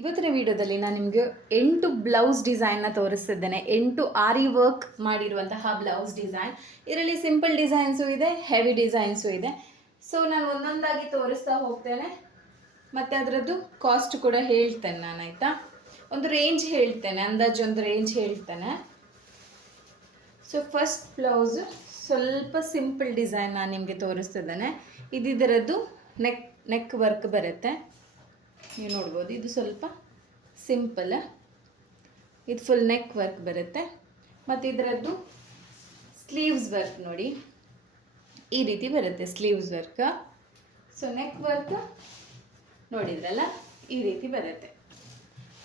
ಇವತ್ತಿನ ವಿಡಿಯೋದಲ್ಲಿ ನಾನು ನಿಮಗೆ 8 ಬ್ಲೌಸ್ ಡಿಸೈನ್ನ ತೋರಿಸ್ತಿದ್ದೇನೆ. 8 ಆರಿ ವರ್ಕ್ ಮಾಡಿರುವಂತಹ ಬ್ಲೌಸ್ ಡಿಸೈನ್. ಇದರಲ್ಲಿ ಸಿಂಪಲ್ ಡಿಸೈನ್ಸು ಇದೆ, ಹೆವಿ ಡಿಸೈನ್ಸು ಇದೆ. ಸೊ ನಾನು ಒಂದೊಂದಾಗಿ ತೋರಿಸ್ತಾ ಹೋಗ್ತೇನೆ ಮತ್ತು ಅದರದ್ದು ಕಾಸ್ಟ್ ಕೂಡ ಹೇಳ್ತೇನೆ ನಾನು, ಆಯಿತಾ? ಒಂದು ರೇಂಜ್ ಹೇಳ್ತೇನೆ, ಅಂದಾಜು ಒಂದು ರೇಂಜ್ ಹೇಳ್ತೇನೆ. ಸೊ ಫಸ್ಟ್ ಬ್ಲೌಸ್ ಸ್ವಲ್ಪ ಸಿಂಪಲ್ ಡಿಸೈನ್ ನಾನು ನಿಮಗೆ ತೋರಿಸ್ತಿದ್ದೇನೆ. ಇದರದ್ದು ನೆಕ್ ವರ್ಕ್ ಬರುತ್ತೆ, ನೀವು ನೋಡ್ಬೋದು. ಇದು ಸ್ವಲ್ಪ ಸಿಂಪಲ್, ಇದು ಫುಲ್ ನೆಕ್ ವರ್ಕ್ ಬರುತ್ತೆ. ಮತ್ತು ಇದರದ್ದು ಸ್ಲೀವ್ಸ್ ವರ್ಕ್ ನೋಡಿ, ಈ ರೀತಿ ಬರುತ್ತೆ sleeves work. So neck work ನೋಡಿದ್ರಲ್ಲ, ಈ ರೀತಿ ಬರುತ್ತೆ.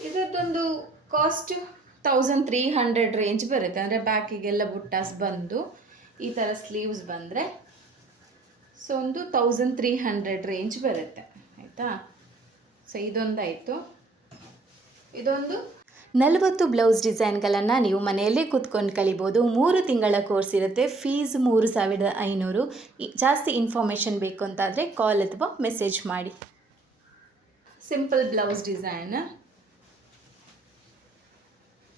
ಇದರದ್ದೊಂದು ಕಾಸ್ಟ್ 1300 ರೇಂಜ್ ಬರುತ್ತೆ. ಅಂದರೆ ಬ್ಯಾಕಿಗೆಲ್ಲ ಬುಟ್ಟಾಸ್ ಬಂದು ಈ ಥರ ಸ್ಲೀವ್ಸ್ ಬಂದರೆ ಸೊ ಒಂದು 1300 ರೇಂಜ್ ಬರುತ್ತೆ, ಆಯಿತಾ? ಸೊ ಇದೊಂದಾಯಿತು. ಇದೊಂದು 40 ಬ್ಲೌಸ್ ಡಿಸೈನ್ಗಳನ್ನು ನೀವು ಮನೆಯಲ್ಲೇ ಕೂತ್ಕೊಂಡು ಕಲಿಬೋದು. 3 ತಿಂಗಳ ಕೋರ್ಸ್ ಇರುತ್ತೆ. ಫೀಸ್ 3500. ಜಾಸ್ತಿ ಇನ್ಫಾರ್ಮೇಷನ್ ಬೇಕು ಅಂತಾದರೆ ಕಾಲ್ ಅಥವಾ ಮೆಸೇಜ್ ಮಾಡಿ. Simple blouse design.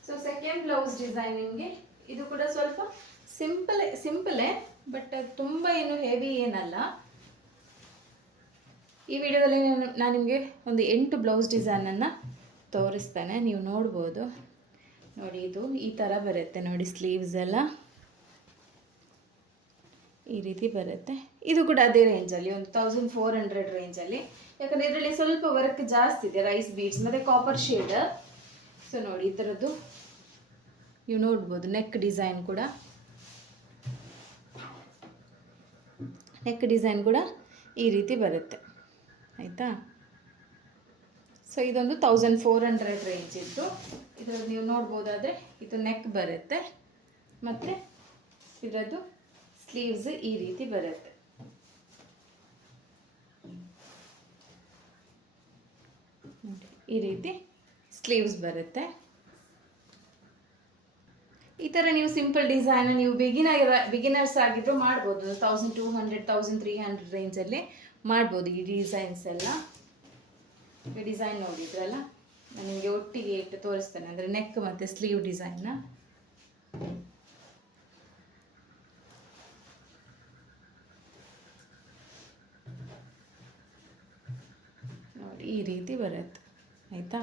So second blouse design ನಿಮಗೆ ಇದು ಕೂಡ ಸ್ವಲ್ಪ ಸಿಂಪಲೇ ಬಟ್ ತುಂಬ ಏನು ಹೆವಿ ಏನಲ್ಲ. ಈ ವಿಡಿಯೋದಲ್ಲಿ ನಾನು ನಿಮಗೆ ಒಂದು 8 ಬ್ಲೌಸ್ ಡಿಸೈನನ್ನು ತೋರಿಸ್ತೇನೆ, ನೀವು ನೋಡ್ಬೋದು. ನೋಡಿ, ಇದು ಈ ಥರ ಬರುತ್ತೆ ನೋಡಿ, ಸ್ಲೀವ್ಸ್ ಎಲ್ಲ ಈ ರೀತಿ ಬರುತ್ತೆ. ಇದು ಕೂಡ ಅದೇ ರೇಂಜಲ್ಲಿ, ಒಂದು 1400 ರೇಂಜಲ್ಲಿ. ಯಾಕಂದರೆ ಇದರಲ್ಲಿ ಸ್ವಲ್ಪ ವರ್ಕ್ ಜಾಸ್ತಿ ಇದೆ, ರೈಸ್ ಬೀಡ್ಸ್ ಮತ್ತು ಕಾಪರ್ ಶೇಡ್. ಸೊ ನೋಡಿ, ಈ ಥರದ್ದು ನೀವು ನೋಡ್ಬೋದು. ನೆಕ್ ಡಿಸೈನ್ ಕೂಡ ಈ ರೀತಿ ಬರುತ್ತೆ, ಆಯಿತಾ? ಸೊ ಇದೊಂದು 1400 ರೇಂಜ್ ಇದ್ದು. ಇದರಲ್ಲಿ ನೀವು ನೋಡ್ಬೋದಾದರೆ ಇದು ನೆಕ್ ಬರುತ್ತೆ ಮತ್ತು ಇದರದ್ದು ಸ್ಲೀವ್ಸ್ ಈ ರೀತಿ ಬರುತ್ತೆ. ಈ ರೀತಿ ಸ್ಲೀವ್ಸ್ ಬರುತ್ತೆ. ಈ ಥರ ನೀವು ಸಿಂಪಲ್ ಡಿಸೈನ್ ನೀವು ಬಿಗಿನರ್ಸ್ ಆಗಿದ್ರು ಮಾಡ್ಬೋದು. 1200 1300 ರೇಂಜಲ್ಲಿ ಮಾಡ್ಬೋದು ಈ ಡಿಸೈನ್ಸ್ ಎಲ್ಲ. ಈ ಡಿಸೈನ್ ನೋಡಿದ್ರಲ್ಲ, ನಾನು ನಿಮಗೆ ಒಟ್ಟಿಗೆ ಇಟ್ಟು ತೋರಿಸ್ತೇನೆ, ಅಂದರೆ ನೆಕ್ ಮತ್ತು ಸ್ಲೀವ್ ಡಿಸೈನ್ನ. ನೋಡಿ, ಈ ರೀತಿ ಬರುತ್ತೆ, ಆಯಿತಾ?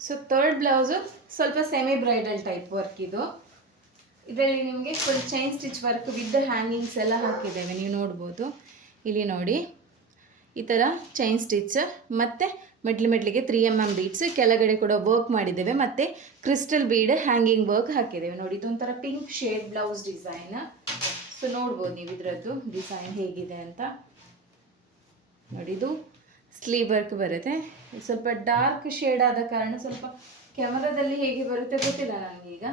ಸೊ ಥರ್ಡ್ ಬ್ಲೌಸು ಸ್ವಲ್ಪ ಸೆಮಿ ಬ್ರೈಡಲ್ ಟೈಪ್ ವರ್ಕ್ ಇದು. ಇದರಲ್ಲಿ ನಿಮಗೆ full chain stitch work with hangings ಎಲ್ಲ ಹಾಕಿದ್ದೇವೆ, ನೀವು ನೋಡ್ಬೋದು. ಇಲ್ಲಿ ನೋಡಿ, ಈ ಥರ ಚೈನ್ ಸ್ಟಿಚ್ ಮತ್ತು ಮೆಡ್ಲಿಗೆ 3mm ಬೀಡ್ಸ್, ಕೆಳಗಡೆ ಕೂಡ ವರ್ಕ್ ಮಾಡಿದ್ದೇವೆ ಮತ್ತು ಕ್ರಿಸ್ಟಲ್ ಬೀಡ್ ಹ್ಯಾಂಗಿಂಗ್ ವರ್ಕ್ ಹಾಕಿದ್ದೇವೆ. ನೋಡಿ, ಇದೊಂಥರ pink shade blouse design. So ನೋಡ್ಬೋದು ನೀವು ಇದರದ್ದು ಡಿಸೈನ್ ಹೇಗಿದೆ ಅಂತ. ನೋಡಿ, ಇದು ಸ್ಲೀವ್ ವರ್ಕ್ ಬರುತ್ತೆ. ಸ್ವಲ್ಪ ಡಾರ್ಕ್ ಶೇಡ್ ಆದ ಕಾರಣ ಸ್ವಲ್ಪ ಕ್ಯಾಮರಾದಲ್ಲಿ ಹೇಗೆ ಬರುತ್ತೆ ಗೊತ್ತಿಲ್ಲ ನನಗೀಗ.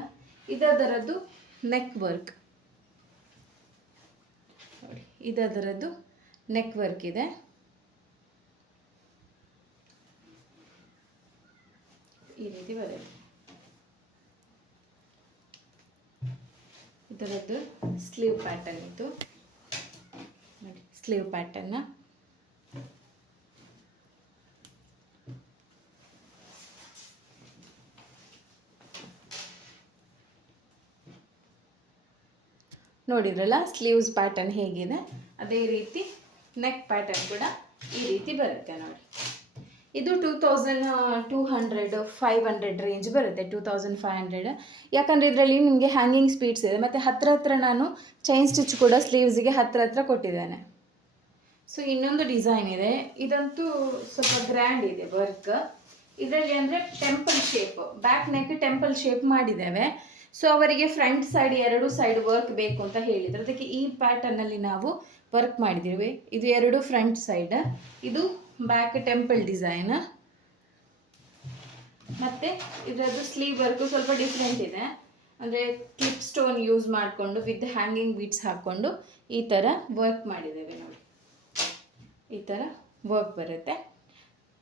ಇದರದ್ದು ನೆಕ್ ವರ್ಕ್ ನೋಡಿ, ಇದರದ್ದು ನೆಕ್ ವರ್ಕ್ ಇದೆ. ಈ ರೀತಿ ಬರುತ್ತೆ. ಇದರದ್ದು ಸ್ಲೀವ್ ಪ್ಯಾಟರ್ನ್ ಇತ್ತು ನೋಡಿ, ಸ್ಲೀವ್ ಪ್ಯಾಟರ್ನ. ನೋಡಿದ್ರಲ್ಲ ಸ್ಲೀವ್ಸ್ ಪ್ಯಾಟರ್ನ್ ಹೇಗಿದೆ, ಅದೇ ರೀತಿ ನೆಕ್ ಪ್ಯಾಟರ್ನ್ ಕೂಡ ಈ ರೀತಿ ಬರುತ್ತೆ ನೋಡಿ. ಇದು 2200 500 ರೇಂಜ್ ಬರುತ್ತೆ, 2500. ಯಾಕಂದರೆ ಇದರಲ್ಲಿ ನಿಮಗೆ ಹ್ಯಾಂಗಿಂಗ್ ಸ್ಪೀಡ್ಸ್ ಇದೆ ಮತ್ತು ಹತ್ರ ನಾನು ಚೈನ್ ಸ್ಟಿಚ್ ಕೂಡ ಸ್ಲೀವ್ಸಿಗೆ ಹತ್ರ ಕೊಟ್ಟಿದ್ದೇನೆ. ಸೊ ಇನ್ನೊಂದು ಡಿಸೈನ್ ಇದೆ, ಇದಂತೂ ಸ್ವಲ್ಪ ಗ್ರ್ಯಾಂಡ್ ಇದೆ ವರ್ಕ್. ಇದರಲ್ಲಿ ಅಂದರೆ temple shape, back neck temple shape ಮಾಡಿದ್ದೇವೆ. ಸೊ ಅವರಿಗೆ ಫ್ರಂಟ್ ಸೈಡ್ 2 ಸೈಡ್ ವರ್ಕ್ ಬೇಕು ಅಂತ ಹೇಳಿದರು, ಅದಕ್ಕೆ ಈ ಪ್ಯಾಟರ್ನಲ್ಲಿ ನಾವು ವರ್ಕ್ ಮಾಡಿದ್ದೀವಿ. ಇದು 2 ಫ್ರಂಟ್ ಸೈಡ್, ಇದು ಬ್ಯಾಕ್ ಟೆಂಪಲ್ ಡಿಸೈನ್. ಮತ್ತು ಇದರದ್ದು ಸ್ಲೀವ್ ವರ್ಕು ಸ್ವಲ್ಪ ಡಿಫ್ರೆಂಟ್ ಇದೆ, ಅಂದರೆ ಕ್ಲಿಪ್ ಸ್ಟೋನ್ ಯೂಸ್ ಮಾಡಿಕೊಂಡು ವಿತ್ ಹ್ಯಾಂಗಿಂಗ್ ಬೀಡ್ಸ್ ಹಾಕ್ಕೊಂಡು ಈ ಥರ ವರ್ಕ್ ಮಾಡಿದ್ದೇವೆ ನೋಡಿ. ಈ ಥರ ವರ್ಕ್ ಬರುತ್ತೆ.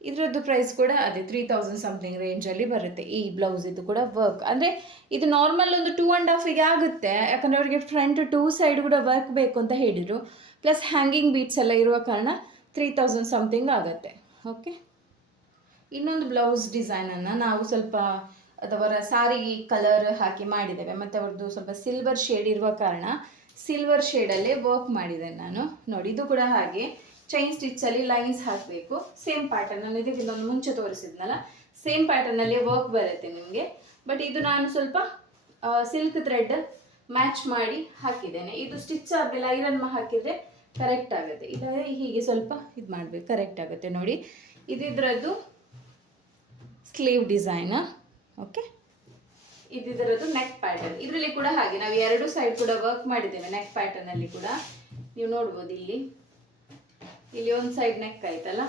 ಇದರದ್ದು ಪ್ರೈಸ್ ಕೂಡ ಅದೇ 3000 ಸಮಥಿಂಗ್ ರೇಂಜಲ್ಲಿ ಬರುತ್ತೆ. ಈ ಬ್ಲೌಸ್ ಇದು ಕೂಡ ವರ್ಕ್ ಅಂದರೆ ಇದು ನಾರ್ಮಲ್ ಒಂದು 2.5 ಆಗುತ್ತೆ. ಯಾಕಂದರೆ ಅವರಿಗೆ ಫ್ರಂಟ್ 2 ಸೈಡ್ ಕೂಡ ವರ್ಕ್ ಬೇಕು ಅಂತ ಹೇಳಿದರು. ಪ್ಲಸ್ ಹ್ಯಾಂಗಿಂಗ್ ಬೀಟ್ಸ್ ಎಲ್ಲ ಇರುವ ಕಾರಣ 3000 ಸಮಥಿಂಗ್ ಆಗುತ್ತೆ. ಓಕೆ, ಇನ್ನೊಂದು ಬ್ಲೌಸ್ ಡಿಸೈನನ್ನು ನಾವು ಸ್ವಲ್ಪ ಅದವರ ಸಾರಿ ಕಲರ್ ಹಾಕಿ ಮಾಡಿದ್ದೇವೆ, ಮತ್ತು ಅವ್ರದ್ದು ಸ್ವಲ್ಪ ಸಿಲ್ವರ್ ಶೇಡ್ ಇರುವ ಕಾರಣ ಸಿಲ್ವರ್ ಶೇಡಲ್ಲೇ ವರ್ಕ್ ಮಾಡಿದ್ದೇನೆ ನಾನು. ನೋಡಿ, ಇದು ಕೂಡ ಹಾಗೆ ಚೈನ್ ಸ್ಟಿಚ್ಚಲ್ಲಿ ಲೈನ್ಸ್ ಹಾಕಬೇಕು. ಸೇಮ್ ಪ್ಯಾಟರ್ನ್ ಇದಕ್ಕಿಂತೊಂದು ಮುಂಚೆ ತೋರಿಸಿದ್ನಲ್ಲ, ಸೇಮ್ ಪ್ಯಾಟರ್ನಲ್ಲಿ ವರ್ಕ್ ಬರುತ್ತೆ ನಿಮಗೆ. ಬಟ್ ಇದು ನಾನು ಸ್ವಲ್ಪ ಸಿಲ್ಕ್ ಥ್ರೆಡ್ ಮ್ಯಾಚ್ ಮಾಡಿ ಹಾಕಿದ್ದೇನೆ. ಇದು ಸ್ಟಿಚ್ ಆದಮೇಲೆ ಐರನ್ ಹಾಕಿದರೆ ಕರೆಕ್ಟ್ ಆಗುತ್ತೆ, ಇಲ್ಲದೆ ಹೀಗೆ ಸ್ವಲ್ಪ ಇದು ಮಾಡಬೇಕು, ಕರೆಕ್ಟ್ ಆಗುತ್ತೆ. ನೋಡಿ, ಇದಿದ್ರದ್ದು ಸ್ಲೀವ್ ಡಿಸೈನ್. ಓಕೆ, ಇದಿದ್ರದ್ದು ನೆಕ್ ಪ್ಯಾಟರ್ನ್. ಇದರಲ್ಲಿ ಕೂಡ ಹಾಗೆ ನಾವು ಎರಡು ಸೈಡ್ ಕೂಡ ವರ್ಕ್ ಮಾಡಿದ್ದೇವೆ ನೆಕ್ ಪ್ಯಾಟರ್ನಲ್ಲಿ ಕೂಡ. ನೀವು ನೋಡ್ಬೋದು ಇಲ್ಲಿ ಒಂದು ಸೈಡ್ ನೆಕ್ ಆಯ್ತಲ್ಲ,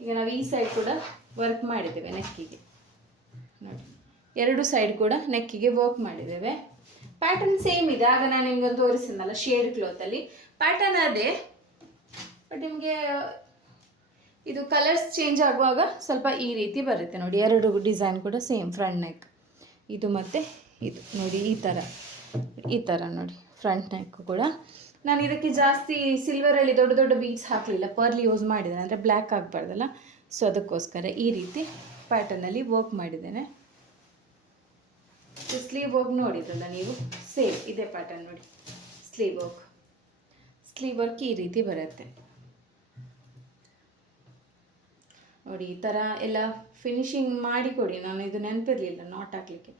ಈಗ ನಾವು ಈ ಸೈಡ್ ಕೂಡ ವರ್ಕ್ ಮಾಡಿದ್ದೇವೆ ನೆಕ್ಕಿಗೆ. ನೋಡಿ, ಎರಡು ಸೈಡ್ ಕೂಡ ನೆಕ್ಕಿಗೆ ವರ್ಕ್ ಮಾಡಿದ್ದೇವೆ. ಪ್ಯಾಟರ್ನ್ ಸೇಮ್ ಇದೆ, ಆಗ ನಾನು ನಿಮ್ಗೆ ತೋರಿಸಿದ್ನಲ್ಲ ಶೇಡ್ ಕ್ಲಾತಲ್ಲಿ ಪ್ಯಾಟರ್ನ್ ಅದೇ, ಬಟ್ ನಿಮಗೆ ಇದು ಕಲರ್ಸ್ ಚೇಂಜ್ ಆಗುವಾಗ ಸ್ವಲ್ಪ ಈ ರೀತಿ ಬರುತ್ತೆ. ನೋಡಿ, ಎರಡು ಡಿಸೈನ್ ಕೂಡ ಸೇಮ್ ಫ್ರಂಟ್ ನೆಕ್ ಇದು ಮತ್ತು ಇದು. ನೋಡಿ, ಈ ಥರ ನೋಡಿ ಫ್ರಂಟ್ ನೆಕ್ ಕೂಡ. ನಾನು ಇದಕ್ಕೆ ಜಾಸ್ತಿ ಸಿಲ್ವರಲ್ಲಿ ದೊಡ್ಡ ದೊಡ್ಡ ಬೀಡ್ಸ್ ಹಾಕಲಿಲ್ಲ, ಪರ್ಲ್ ಯೂಸ್ ಮಾಡಿದ್ದೇನೆ, ಅಂದರೆ ಬ್ಲ್ಯಾಕ್ ಆಗಬಾರ್ದಲ್ಲ, ಸೊ ಅದಕ್ಕೋಸ್ಕರ ಈ ರೀತಿ ಪ್ಯಾಟರ್ನಲ್ಲಿ ವರ್ಕ್ ಮಾಡಿದ್ದೇನೆ. ಸ್ಲೀವ್ ವರ್ಕ್ ನೋಡಿದ್ರಲ್ಲ ನೀವು, ಸೇಮ್ ಇದೇ ಪ್ಯಾಟರ್ನ್ ನೋಡಿ. ಸ್ಲೀವ್ ವರ್ಕ್ ಈ ರೀತಿ ಬರುತ್ತೆ ನೋಡಿ. ಈ ಥರ ಎಲ್ಲ ಫಿನಿಶಿಂಗ್ ಮಾಡಿ ಕೊಡಿ. ನಾನು ಇದು ನೆನಪಿರಲಿಲ್ಲ ನಾಟ್ ಹಾಕಲಿಕ್ಕೆ,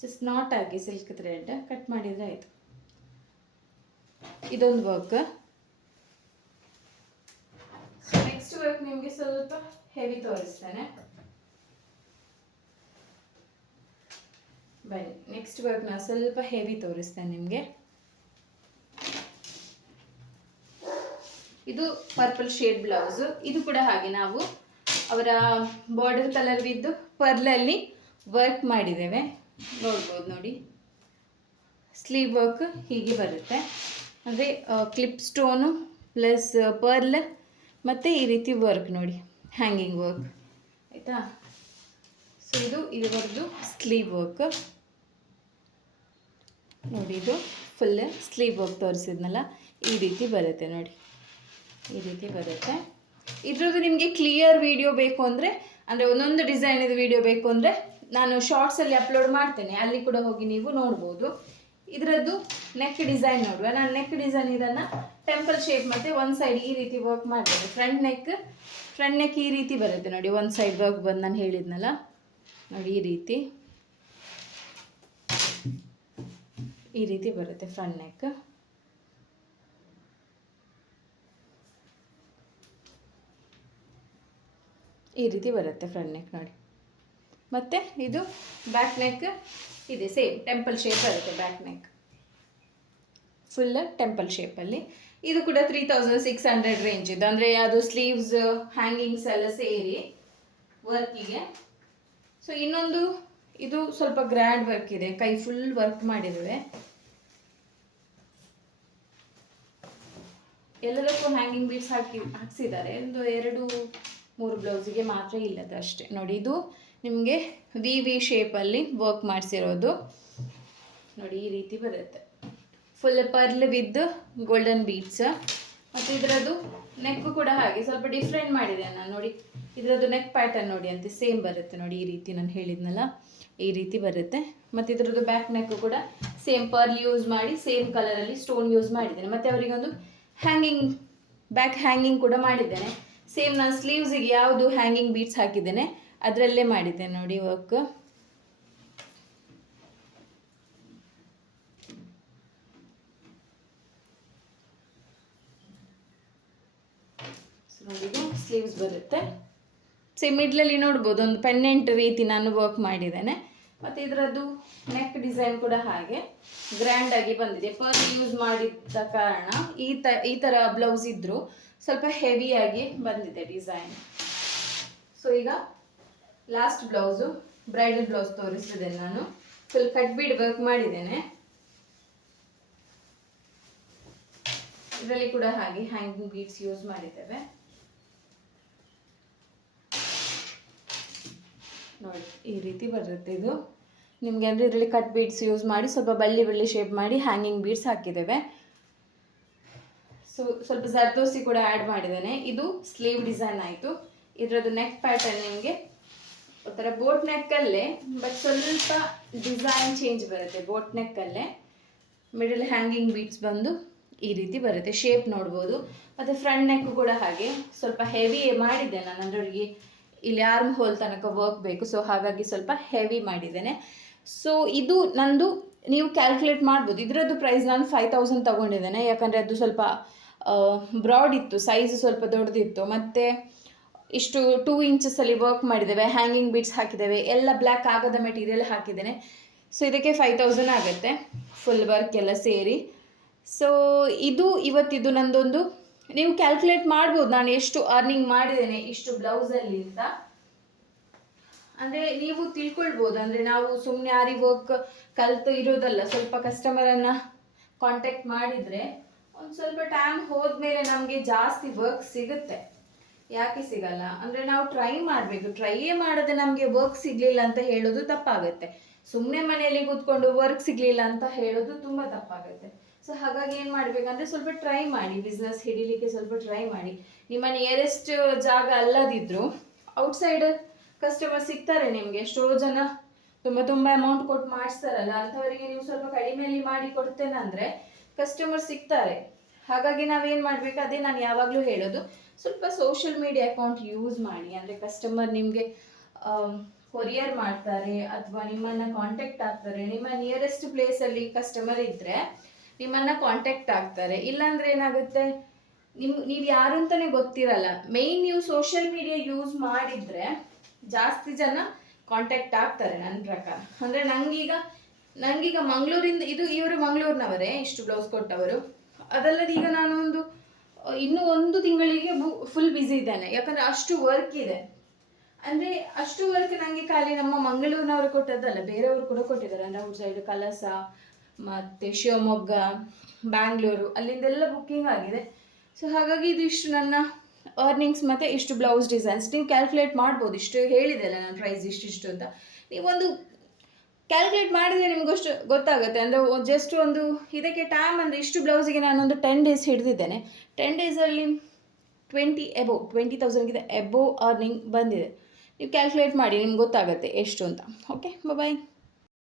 just not hockey silk thread cut ಮಾಡಿದರೆ ಆಯಿತು. ಇದೊಂದು ವರ್ಕ್. ನೆಕ್ಸ್ಟ್ ವರ್ಕ್ ನಿಮಗೆ ಸ್ವಲ್ಪ ಹೆವಿ ತೋರಿಸ್ತೇನೆ ಬನ್ನಿ. ನೆಕ್ಸ್ಟ್ ವರ್ಕ್ ನಾನು ಸ್ವಲ್ಪ ಹೆವಿ ತೋರಿಸ್ತೇನೆ ನಿಮಗೆ. ಇದು ಪರ್ಪಲ್ ಶೇಡ್ ಬ್ಲೌಸು. ಇದು ಕೂಡ ಹಾಗೆ ನಾವು ಅವರ ಬಾರ್ಡರ್ ಕಲರ್ ಬಿದ್ದು ಪರ್ಲಲ್ಲಿ ವರ್ಕ್ ಮಾಡಿದ್ದೇವೆ, ನೋಡ್ಬೋದು. ನೋಡಿ, ಸ್ಲೀವ್ ವರ್ಕ್ ಹೀಗೆ ಬರುತ್ತೆ, ಅಂದರೆ ಕ್ಲಿಪ್ ಸ್ಟೋನು ಪ್ಲಸ್ ಪರ್ಲ್ ಮತ್ತು ಈ ರೀತಿ ವರ್ಕ್ ನೋಡಿ, ಹ್ಯಾಂಗಿಂಗ್ ವರ್ಕ್ ಆಯಿತಾ. ಸೊ ಇದುವರೆದು ಸ್ಲೀವ್ ವರ್ಕ್ ನೋಡಿ. ಇದು ಫುಲ್ ಸ್ಲೀವ್ ವರ್ಕ್ ತೋರಿಸಿದ್ನಲ್ಲ, ಈ ರೀತಿ ಬರುತ್ತೆ ನೋಡಿ, ಈ ರೀತಿ ಬರುತ್ತೆ. ಇದ್ರದ್ದು ನಿಮಗೆ ಕ್ಲಿಯರ್ ವಿಡಿಯೋ ಬೇಕು ಅಂದರೆ ಒಂದೊಂದು ಡಿಸೈನಿದು ವಿಡಿಯೋ ಬೇಕು ಅಂದರೆ ನಾನು ಶಾರ್ಟ್ಸಲ್ಲಿ ಅಪ್ಲೋಡ್ ಮಾಡ್ತೇನೆ, ಅಲ್ಲಿ ಕೂಡ ಹೋಗಿ ನೀವು ನೋಡ್ಬೋದು. ಇದರದ್ದು ನೆಕ್ ಡಿಸೈನ್ ನೋಡುವ. ನಾನು ನೆಕ್ ಡಿಸೈನ್ ಇದನ್ನು ಟೆಂಪಲ್ ಶೇಪ್ ಮತ್ತು ಒಂದು ಸೈಡ್ ಈ ರೀತಿ ವರ್ಕ್ ಮಾಡ್ತೇನೆ. ಫ್ರಂಟ್ ನೆಕ್ ಈ ರೀತಿ ಬರುತ್ತೆ ನೋಡಿ, ಒಂದು ಸೈಡ್ ವರ್ಕ್ ಬಂದು ನಾನು ಹೇಳಿದ್ನಲ್ಲ ನೋಡಿ, ಈ ರೀತಿ ಬರುತ್ತೆ ಫ್ರಂಟ್ ನೆಕ್. ಈ ರೀತಿ ಬರುತ್ತೆ ಫ್ರಂಟ್ ನೆಕ್ ನೋಡಿ. ಮತ್ತು ಇದು ಬ್ಯಾಕ್ ನೆಕ್ ಇದೆ, ಸೇಮ್ ಟೆಂಪಲ್ ಶೇಪ್ ಬರುತ್ತೆ ಬ್ಯಾಕ್ ನೆಕ್, ಫುಲ್ ಟೆಂಪಲ್ ಶೇಪಲ್ಲಿ. ಇದು ಕೂಡ 3600 ರೇಂಜ್ ಇದು, ಅಂದರೆ ಅದು ಸ್ಲೀವ್ಸ್ ಹ್ಯಾಂಗಿಂಗ್ಸ್ ಎಲ್ಲ ಸೇರಿ ವರ್ಕಿಗೆ. ಸೊ ಇನ್ನೊಂದು ಇದು ಸ್ವಲ್ಪ ಗ್ರ್ಯಾಂಡ್ ವರ್ಕ್ ಇದೆ, ಕೈ ಫುಲ್ ವರ್ಕ್ ಮಾಡಿದ್ದೇವೆ. ಎಲ್ಲದಕ್ಕೂ ಹ್ಯಾಂಗಿಂಗ್ ಬೀಡ್ಸ್ ಹಾಕ್ಸಿದ್ದಾರೆ. ಒಂದು 2-3 ಬ್ಲೌಸಿಗೆ ಮಾತ್ರ ಇಲ್ಲದ ಅಷ್ಟೇ ನೋಡಿ. ಇದು ನಿಮಗೆ ವಿ ಶೇಪಲ್ಲಿ ವರ್ಕ್ ಮಾಡಿಸಿರೋದು ನೋಡಿ, ಈ ರೀತಿ ಬರುತ್ತೆ. Full pearl with golden beads. ಮತ್ತು ಇದರದ್ದು ನೆಕ್ ಕೂಡ ಹಾಗೆ ಸ್ವಲ್ಪ ಡಿಫ್ರೆಂಟ್ ಮಾಡಿದೆ ನಾನು ನೋಡಿ. ಇದರದ್ದು ನೆಕ್ ಪ್ಯಾಟರ್ನ್ ನೋಡಿ ಅಂತ ಸೇಮ್ ಬರುತ್ತೆ ನೋಡಿ, ಈ ರೀತಿ ನಾನು ಹೇಳಿದ್ನಲ್ಲ ಈ ರೀತಿ ಬರುತ್ತೆ. ಮತ್ತು ಇದರದ್ದು ಬ್ಯಾಕ್ ನೆಕ್ ಕೂಡ ಸೇಮ್ ಪರ್ಲ್ ಯೂಸ್ ಮಾಡಿ ಸೇಮ್ ಕಲರಲ್ಲಿ ಸ್ಟೋನ್ ಯೂಸ್ ಮಾಡಿದ್ದೇನೆ. ಮತ್ತು ಅವರಿಗೊಂದು ಬ್ಯಾಕ್ ಹ್ಯಾಂಗಿಂಗ್ ಕೂಡ ಮಾಡಿದ್ದೇನೆ. ಸೇಮ್ ನಾನು ಸ್ಲೀವ್ಸಿಗೆ ಯಾವುದು ಹ್ಯಾಂಗಿಂಗ್ ಬೀಡ್ಸ್ ಹಾಕಿದ್ದೇನೆ ಅದರಲ್ಲೇ ಮಾಡಿದ್ದೇನೆ ನೋಡಿ ವರ್ಕ್. ನೋಡಿ, ಇದು ಸ್ಲೀವ್ಸ್ ಬರುತ್ತೆ. ಸೇಮ್ ಮಿಡ್ಲಲ್ಲಿ ನೋಡ್ಬೋದು ಒಂದು ಪೆಂಡೆಂಟ್ ರೀತಿ ನಾನು ವರ್ಕ್ ಮಾಡಿದ್ದೇನೆ. ಮತ್ತು ಇದರದ್ದು ನೆಕ್ ಡಿಸೈನ್ ಕೂಡ ಹಾಗೆ ಗ್ರ್ಯಾಂಡ್ ಆಗಿ ಬಂದಿದೆ. ಪರ್ಲ್ ಯೂಸ್ ಮಾಡಿದ ಕಾರಣ ಈ ಥರ ಬ್ಲೌಸ್ ಇದ್ದರೂ ಸ್ವಲ್ಪ ಹೆವಿಯಾಗಿ ಬಂದಿದೆ ಡಿಸೈನ್. ಸೊ ಈಗ ಲಾಸ್ಟ್ ಬ್ಲೌಸು ಬ್ರೈಡಲ್ ಬ್ಲೌಸ್ ತೋರಿಸ್ತಿದ್ದೇನೆ ನಾನು. ಫುಲ್ ಕಟ್ ಬೀಡ್ ವರ್ಕ್ ಮಾಡಿದ್ದೇನೆ. ಇದರಲ್ಲಿ ಕೂಡ ಹಾಗೆ ಹ್ಯಾಂಗಿಂಗ್ ಬೀಡ್ಸ್ ಯೂಸ್ ಮಾಡಿದ್ದೇವೆ ನೋಡಿ, ಈ ರೀತಿ ಬರುತ್ತೆ ಇದು ನಿಮಗೆ. ಅಂದರೆ ಇದರಲ್ಲಿ ಕಟ್ ಬೀಡ್ಸ್ ಯೂಸ್ ಮಾಡಿ ಸ್ವಲ್ಪ ಬಳ್ಳಿ ಶೇಪ್ ಮಾಡಿ ಹ್ಯಾಂಗಿಂಗ್ ಬೀಡ್ಸ್ ಹಾಕಿದ್ದೇವೆ. ಸೊ ಸ್ವಲ್ಪ ಜರ್ದೋಸಿ ಕೂಡ ಆ್ಯಡ್ ಮಾಡಿದ್ದೇನೆ. ಇದು ಸ್ಲೀವ್ ಡಿಸೈನ್ ಆಯಿತು. ಇದರದ್ದು ನೆಕ್ ಪ್ಯಾಟರ್ನ್ ನಿಮಗೆ ಒಂಥರ ಬೋಟ್ ನೆಕ್ಕಲ್ಲೇ, ಬಟ್ ಸ್ವಲ್ಪ ಡಿಸೈನ್ ಚೇಂಜ್ ಬರುತ್ತೆ. ಬೋಟ್ ನೆಕ್ಕಲ್ಲೇ ಮಿಡಲ್ ಹ್ಯಾಂಗಿಂಗ್ ಬೀಟ್ಸ್ ಬಂದು ಈ ರೀತಿ ಬರುತ್ತೆ. ಶೇಪ್ ನೋಡ್ಬೋದು. ಮತ್ತು ಫ್ರಂಟ್ ನೆಕ್ ಕೂಡ ಹಾಗೆ ಸ್ವಲ್ಪ ಹೆವಿ ಮಾಡಿದ್ದೆ ನಾನು. ಅದರೊಳಗೆ ಇಲ್ಲಿ ಆರ್ಮ್ ಹೋಲ್ ತನಕ ವರ್ಕ್ ಬೇಕು, ಸೊ ಹಾಗಾಗಿ ಸ್ವಲ್ಪ ಹೆವಿ ಮಾಡಿದ್ದೇನೆ. ಸೊ ಇದು ನಂದು, ನೀವು ಕ್ಯಾಲ್ಕುಲೇಟ್ ಮಾಡ್ಬೋದು. ಇದರದ್ದು ಪ್ರೈಸ್ ನಾನು 5000 ತೊಗೊಂಡಿದ್ದೇನೆ, ಯಾಕಂದರೆ ಅದು ಸ್ವಲ್ಪ ಬ್ರಾಡ್ ಇತ್ತು, ಸೈಜ್ ಸ್ವಲ್ಪ ದೊಡ್ಡದಿತ್ತು. ಮತ್ತು ಇಷ್ಟು 2 ಇಂಚಸಲ್ಲಿ ವರ್ಕ್ ಮಾಡಿದ್ದೇವೆ, ಹ್ಯಾಂಗಿಂಗ್ ಬೀಡ್ಸ್ ಹಾಕಿದ್ದೇವೆ, ಎಲ್ಲ ಬ್ಲ್ಯಾಕ್ ಆಗದ ಮೆಟೀರಿಯಲ್ ಹಾಕಿದ್ದೇನೆ. ಸೊ ಇದಕ್ಕೆ 5000 ಆಗುತ್ತೆ ಫುಲ್ ವರ್ಕ್ ಎಲ್ಲ ಸೇರಿ. ಸೊ ಇದು ಇವತ್ತಿದು ನಂದೊಂದು, ನೀವು ಕ್ಯಾಲ್ಕುಲೇಟ್ ಮಾಡ್ಬೋದು ನಾನು ಎಷ್ಟು ಅರ್ನಿಂಗ್ ಮಾಡಿದ್ದೇನೆ ಇಷ್ಟು ಬ್ಲೌಸಲ್ಲಿ ಅಂತ. ಅಂದರೆ ನೀವು ತಿಳ್ಕೊಳ್ಬೋದು. ಅಂದರೆ ನಾವು ಸುಮ್ಮನೆ ಆರಿ ವರ್ಕ್ ಕಲಿತು ಇರೋದಲ್ಲ, ಸ್ವಲ್ಪ ಕಸ್ಟಮರನ್ನು ಕಾಂಟ್ಯಾಕ್ಟ್ ಮಾಡಿದರೆ ಒಂದು ಸ್ವಲ್ಪ ಟೈಮ್ ಹೋದ್ಮೇಲೆ ನಮಗೆ ಜಾಸ್ತಿ ವರ್ಕ್ ಸಿಗುತ್ತೆ. ಯಾಕೆ ಸಿಗಲ್ಲ ಅಂದರೆ ನಾವು ಟ್ರೈ ಮಾಡಬೇಕು. ಟ್ರೈಯೇ ಮಾಡದೆ ನಮಗೆ ವರ್ಕ್ ಸಿಗಲಿಲ್ಲ ಅಂತ ಹೇಳೋದು ತಪ್ಪಾಗುತ್ತೆ. ಸುಮ್ಮನೆ ಮನೆಯಲ್ಲಿ ಕೂತ್ಕೊಂಡು ವರ್ಕ್ ಸಿಗಲಿಲ್ಲ ಅಂತ ಹೇಳೋದು ತುಂಬ ತಪ್ಪಾಗುತ್ತೆ. ಸೊ ಹಾಗಾಗಿ ಏನು ಮಾಡಬೇಕಂದ್ರೆ ಸ್ವಲ್ಪ ಟ್ರೈ ಮಾಡಿ, ಬಿಸ್ನೆಸ್ ಹಿಡಿಲಿಕ್ಕೆ ಸ್ವಲ್ಪ ಟ್ರೈ ಮಾಡಿ. ನಿಮ್ಮ ನಿಯರೆಸ್ಟ್ ಜಾಗ ಅಲ್ಲದಿದ್ದರೂ ಔಟ್ಸೈಡ್ ಕಸ್ಟಮರ್ ಸಿಗ್ತಾರೆ ನಿಮಗೆ. ಎಷ್ಟೋ ಜನ ತುಂಬ ಅಮೌಂಟ್ ಕೊಟ್ಟು ಮಾಡಿಸ್ತಾರಲ್ಲ, ಅಂಥವರಿಗೆ ನೀವು ಸ್ವಲ್ಪ ಕಡಿಮೆಯಲ್ಲಿ ಮಾಡಿ ಕೊಡ್ತೇನೆ ಅಂದರೆ ಕಸ್ಟಮರ್ ಸಿಗ್ತಾರೆ. ಹಾಗಾಗಿ ನಾವೇನು ಮಾಡಬೇಕು, ಅದೇ ನಾನು ಯಾವಾಗಲೂ ಹೇಳೋದು, ಸ್ವಲ್ಪ ಸೋಷಿಯಲ್ ಮೀಡಿಯಾ ಅಕೌಂಟ್ ಯೂಸ್ ಮಾಡಿ. ಅಂದರೆ ಕಸ್ಟಮರ್ ನಿಮಗೆ ಕೊರಿಯರ್ ಮಾಡ್ತಾರೆ ಅಥವಾ ನಿಮ್ಮನ್ನು ಕಾಂಟ್ಯಾಕ್ಟ್ ಆಗ್ತಾರೆ. ನಿಮ್ಮ ನಿಯರೆಸ್ಟ್ ಪ್ಲೇಸಲ್ಲಿ ಕಸ್ಟಮರ್ ಇದ್ದರೆ ನಿಮ್ಮನ್ನು ಕಾಂಟ್ಯಾಕ್ಟ್ ಆಗ್ತಾರೆ. ಇಲ್ಲಾಂದರೆ ಏನಾಗುತ್ತೆ, ನೀವು ಯಾರು ಅಂತಲೇ ಗೊತ್ತಿರಲ್ಲ. ಮೇಯ್ನ್ ನೀವು ಸೋಷಿಯಲ್ ಮೀಡಿಯಾ ಯೂಸ್ ಮಾಡಿದರೆ ಜಾಸ್ತಿ ಜನ ಕಾಂಟ್ಯಾಕ್ಟ್ ಆಗ್ತಾರೆ ನನ್ನ ಪ್ರಕಾರ. ಅಂದರೆ ನನಗೀಗ ಮಂಗಳೂರಿಂದ, ಇವರು ಮಂಗಳೂರಿನವರೇ ಇಷ್ಟು ಬ್ಲೌಸ್ ಕೊಟ್ಟವರು. ಅದಲ್ಲದೆ ಈಗ ನಾನು ಇನ್ನೂ 1 ತಿಂಗಳಿಗೆ ಫುಲ್ ಬ್ಯುಸಿ ಇದ್ದೇನೆ, ಯಾಕಂದರೆ ಅಷ್ಟು ವರ್ಕ್ ಇದೆ. ಅಂದರೆ ಅಷ್ಟು ವರ್ಕ್ ನನಗೆ ಖಾಲಿ ನಮ್ಮ ಮಂಗಳೂರಿನವರು ಕೊಟ್ಟದ್ದಲ್ಲ, ಬೇರೆಯವರು ಕೂಡ ಕೊಟ್ಟಿದ್ದಾರೆ. ಅಂದರೆ ಔಟ್ ಸೈಡ್ ಕಲಸ ಮತ್ತು ಶಿವಮೊಗ್ಗ, ಬ್ಯಾಂಗ್ಳೂರು ಅಲ್ಲಿಂದೆಲ್ಲ ಬುಕ್ಕಿಂಗ್ ಆಗಿದೆ. ಸೊ ಹಾಗಾಗಿ ಇದಿಷ್ಟು ನನ್ನ ಅರ್ನಿಂಗ್ಸ್ ಮತ್ತು ಇಷ್ಟು ಬ್ಲೌಸ್ ಡಿಸೈನ್ಸ್. ನೀವು ಕ್ಯಾಲ್ಕುಲೇಟ್ ಮಾಡ್ಬೋದು. ಇಷ್ಟು ಹೇಳಿದೆಲ್ಲ ನಾನು ಪ್ರೈಸ್ ಇಷ್ಟಿಷ್ಟು ಅಂತ. ನೀವೊಂದು ಕ್ಯಾಲ್ಕುಲೇಟ್ ಮಾಡಿದರೆ ನಿಮಗಷ್ಟು ಗೊತ್ತಾಗುತ್ತೆ. ಅಂದರೆ ಜಸ್ಟ್ ಇದಕ್ಕೆ ಟೈಮ್ ಅಂದರೆ ಇಷ್ಟು ಬ್ಲೌಸಿಗೆ ನಾನೊಂದು 10 ಡೇಸ್ ಹಿಡಿದಿದ್ದೇನೆ. 10 ಡೇಸಲ್ಲಿ 20,000ಗಿಂತ ಎಬೋ ಅರ್ನಿಂಗ್ ಬಂದಿದೆ. ನೀವು ಕ್ಯಾಲ್ಕುಲೇಟ್ ಮಾಡಿ, ನಿಮ್ಗೆ ಗೊತ್ತಾಗುತ್ತೆ ಎಷ್ಟು ಅಂತ. ಓಕೆ, ಬಾಯ್.